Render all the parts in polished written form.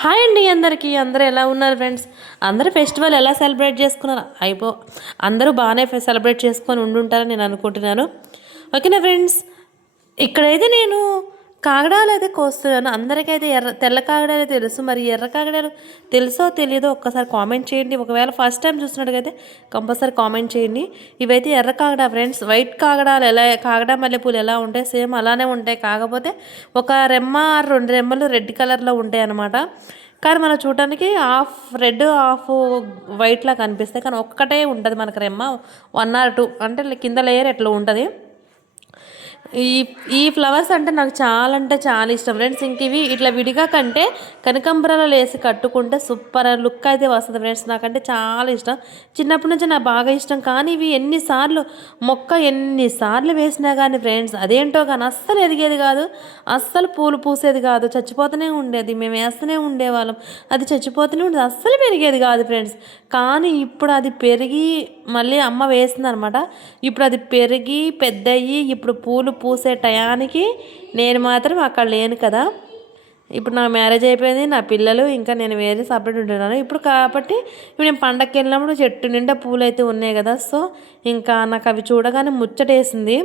Hi అండి అందరికీ. అందరూ ఎలా ఉన్నారు ఫ్రెండ్స్? అందరూ ఫెస్టివల్ ఎలా సెలబ్రేట్ చేసుకున్నారు? అందరూ బాగానే సెలబ్రేట్ చేసుకొని ఉండుంటారని నేను అనుకుంటున్నాను. ఓకేనా ఫ్రెండ్స్, ఇక్కడైతే నేను కాగడాలు అయితే కోస్తున్నాను. అందరికైతే తెల్ల కాగడాలు తెలుసు, మరి ఎర్ర కాగడాలు తెలుసో తెలియదో ఒక్కసారి కామెంట్ చేయండి. ఒకవేళ ఫస్ట్ టైం చూసినట్టుగైతే కంపల్సరీ కామెంట్ చేయండి. ఇవైతే ఎర్ర కాగడా ఫ్రెండ్స్. వైట్ కాగడాలు ఎలా, కాగడా మల్లెపూలు ఎలా ఉంటాయి సేమ్ అలానే ఉంటాయి, కాకపోతే ఒక రెమ్మ 2 రెమ్మలు రెడ్ కలర్లో ఉంటాయి అన్నమాట. కానీ మనం చూడడానికి హాఫ్ రెడ్ హాఫ్ వైట్లా కనిపిస్తాయి, కానీ ఒక్కటే ఉంటుంది మనకు రెమ్మ 1 or 2 అంటే కింద లేయర్ ఎట్లా ఉంటుంది. ఈ ఈ ఫ్లవర్స్ అంటే నాకు చాలా అంటే చాలా ఇష్టం ఫ్రెండ్స్. ఇంక ఇవి ఇట్లా విడిగా కంటే కనకాంబరాలు వేసి కట్టుకుంటే సూపర్ లుక్ అయితే వస్తుంది ఫ్రెండ్స్. నాకంటే చాలా ఇష్టం, చిన్నప్పటి నుంచి నాకు బాగా ఇష్టం. కానీ ఇవి ఎన్నిసార్లు వేసినా కానీ ఫ్రెండ్స్ అదేంటో కానీ అస్సలు ఎదిగేది కాదు, అస్సలు పూలు పూసేది కాదు, చచ్చిపోతూనే ఉండేది. మేము వేస్తూనే ఉండేవాళ్ళం, అది చచ్చిపోతూనే ఉండేది, అస్సలు పెరిగేది కాదు ఫ్రెండ్స్. కానీ ఇప్పుడు అది పెరిగి మళ్ళీ అమ్మ వేసింది అనమాట. ఇప్పుడు అది పెరిగి పెద్దయ్యి ఇప్పుడు పూలు పూసే టయానికి నేను మాత్రం అక్కడ లేను కదా. ఇప్పుడు నా మ్యారేజ్ అయిపోయింది, నా పిల్లలు, ఇంకా నేను వేరే సపరేట్ ఉంటున్నాను ఇప్పుడు. కాబట్టి ఇప్పుడు నేను పండగకి వెళ్ళినప్పుడు చెట్టు నిండా పూలు అయితే ఉన్నాయి కదా. సో ఇంకా నాకు అవి చూడగానే ముచ్చటేసింది.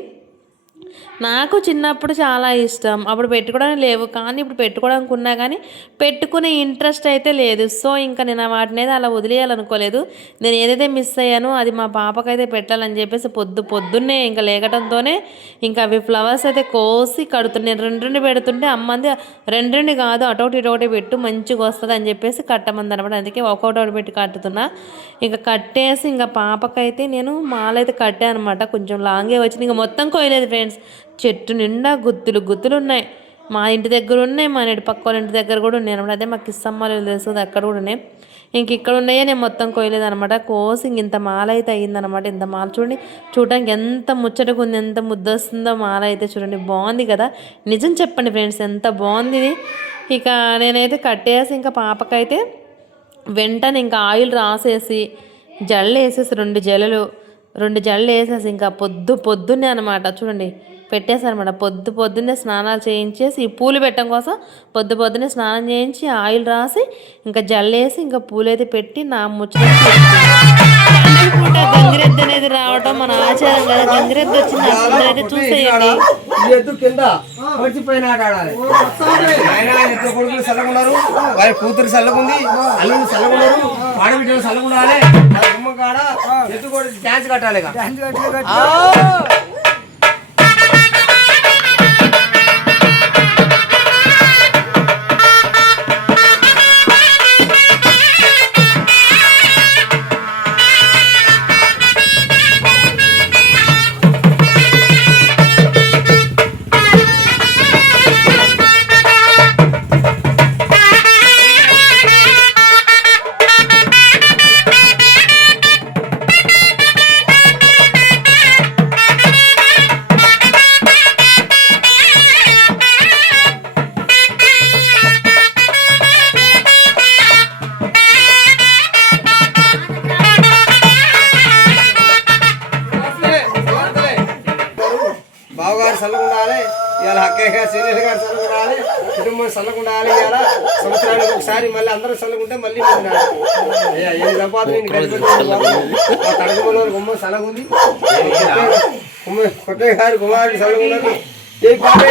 నాకు చిన్నప్పుడు చాలా ఇష్టం, అప్పుడు పెట్టుకోవడానికి లేవు, కానీ ఇప్పుడు పెట్టుకోవడానికి ఉన్నా కానీ పెట్టుకునే ఇంట్రెస్ట్ అయితే లేదు. సో ఇంకా నేను వాటిని అయితే అలా వదిలేయాలనుకోలేదు. నేను ఏదైతే మిస్ అయ్యానో అది మా పాపకైతే పెట్టాలని చెప్పేసి పొద్దున్నే ఇంకా లేకటంతోనే ఇంకా అవి ఫ్లవర్స్ అయితే కోసి కడుతున్నాను. 2 పెడుతుంటే అమ్మంది 2 కాదు అటొకటి ఇటొకటి పెట్టు మంచిగా వస్తుంది అని చెప్పేసి కట్టమంది అనమాట. అందుకే ఒక్కొక్కటి పెట్టి కట్టుతున్నా. ఇంకా కట్టేసి ఇంకా పాపకైతే నేను మాలైతే కట్టాను అనమాట. కొంచెం లాంగే వచ్చింది, ఇంకా మొత్తం కోయలేదు ఫ్రెండ్స్. చెట్టు నిండా గుత్తులు ఉన్నాయి. మా ఇంటి దగ్గర ఉన్నాయి, మా ఇంటి పక్క వాళ్ళ ఇంటి దగ్గర కూడా ఉన్నాయి అనమాట. అదే మాకు కిస్సమ్మలు తెలుస్తుంది, అక్కడ కూడా ఉన్నాయి. ఇంక ఇక్కడ ఉన్నాయే నేను మొత్తం కోయలేదు అనమాట. కోసి ఇంత మాల అయితే అయ్యిందనమాట. ఇంత మాల చూడడానికి ఎంత ముచ్చటగా ఉంది, ఎంత ముద్ద వస్తుందో మాల అయితే. చూడండి బాగుంది కదా, నిజం చెప్పండి ఫ్రెండ్స్ ఎంత బాగుంది ఇది. ఇక నేనైతే కట్టేసి ఇంకా పాపకైతే వెంటనే ఇంకా ఆయిల్ రాసేసి జల్లు వేసేసి 2 జల్లు వేసేసి ఇంకా పొద్దున్నే అనమాట చూడండి పెట్టేశారనమాట. పొద్దున్నే స్నానాలు చేయించేసి ఈ పూలు పెట్టడం కోసం పొద్దున్నే స్నానం చేయించి ఆయిల్ రాసి ఇంకా జల్లేసి ఇంకా పూలైతే పెట్టి నా ముచ్చట పూట గంగిరెద్దు అనేది రావడం మన ఆచారం కదా. గంగిరెద్దు వచ్చింది అందరైతే చూసేయండి. వారి కూతురు చల్లకుంది, అల్లుని చల్లకున్నారు, ఆడబిడ్డలు చల్లకుండాలి, డాన్స్ కట్టాలి. బావగారు చల్లకుండాలి, ఇవాళ అక్కయ్య గారు సీనియర్ గారు చల్లకుండాలి, కుటుంబం చల్లకుండాలి. ఇవాళ సంవత్సరానికి ఒకసారి మళ్ళీ అందరూ చల్లకుంటే మళ్ళీ ఏం సంపాదన కడగలో గుమ్మ చల్లగుంది. కొట్టయ్య గారు కుమారుడు చల్లకున్నారు. ఏ పాట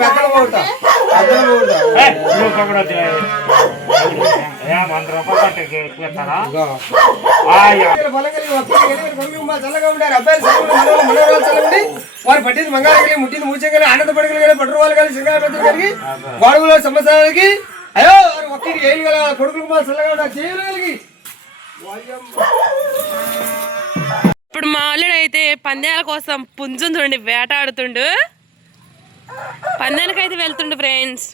పెద్దలు పోతా చల్లగా ఉంటారు. అబ్బాయిలు మనోరాలు చల్లగుండి వారు పట్టింది మంగాళగిరి, ముట్టింది మూచగలి, ఆనంద పడగలిగి, పట్టువాళ్ళు కలిగి, సింగార పెద్దలు కలిగి, గొడవలో సంవత్సరాలకి అయ్యో వారు ఒక్కటి ఏళ్ళు గల కొడుకులు మా చల్లగా ఉంటారు చేయగలిగి. ఇప్పుడు మా అల్లుడు అయితే పందాల కోసం పుంజుని చూడండి వేటాడుతుండు. పందానికైతే వెళ్తుండు ఫ్రెండ్స్.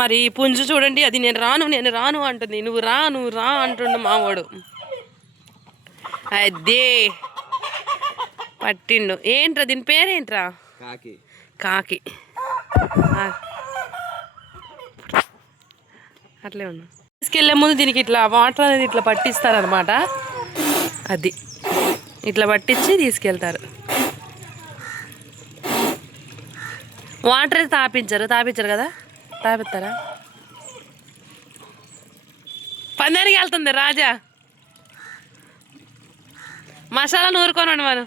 మరి పుంజు చూడండి, అది నేను రాను అంటుంది. నువ్వు రా అంటుండు మావాడు. అదే పట్టిండు. ఏంట్రా దీని పేరేంట్రా? కాకి. అట్లే ఉన్నా. తీసుకెళ్లే ముందు దీనికి ఇట్లా వాటర్ అనేది ఇట్లా పట్టిస్తారనమాట. అది ఇట్లా పట్టించి తీసుకెళ్తారు. వాటర్ అయితే తాపించరు కదా, తాపిస్తారా? పందానికి వెళ్తుంది రాజా, మసాలా నూరుకోనండి మనం.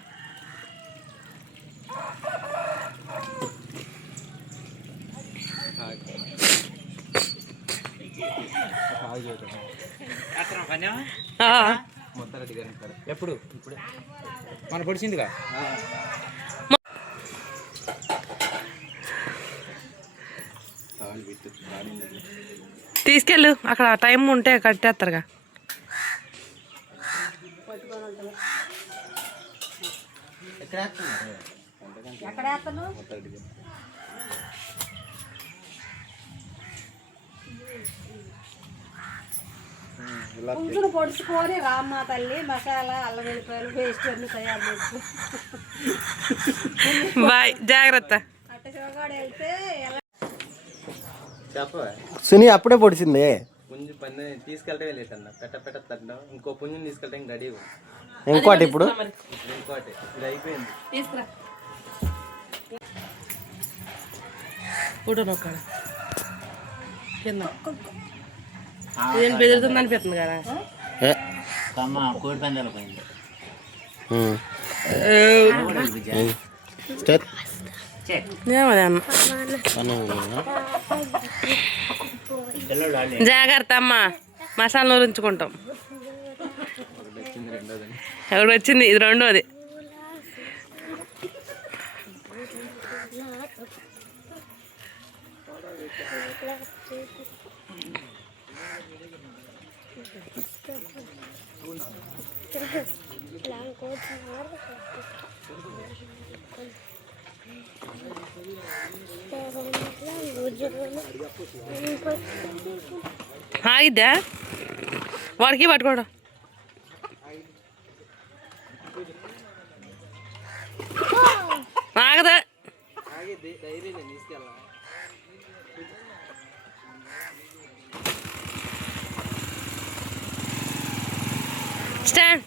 ఎప్పుడు మన పొడిచిందిగా తీసుకెళ్ళు, అక్కడ టైం ఉంటే కట్టేస్తారుగా. పుంజును పొడుచుకొని రామ్మ తల్లి మసాలా అల్లం వెల్లిపాయలు పేస్ట్ అన్ని తయారు చేసి బాయ్, జాగ్రత్త. అట్ట శివగాడు వెళ్తే ఎలా సుని అప్పుడే పొడిచింది. పుంజు పని తీసుకెళ్తే వెళ్ళేసన్న పెట్ట తడ్డం ఇంకో పుంజుని తీసుకెళ్తే ఇంక రెడీ ఇంకోటి ఇప్పుడు ఇంకోటి ఇది అయిపోయింది. తీసుకురా ఉడనొక్కడ కింద ఏం బెదురుతుంది అనిపిస్తుంది కదా. కోడి పందాలు పోయింది. ఏమది అన్న, జాగ్రత్త అమ్మా, మసాలా నూరించుకుంటాం. ఎవరు వచ్చింది, ఇది రెండోది. ఆగిద్దా వాడికి పట్టుకోవడం. ఆగదా స్టాండ్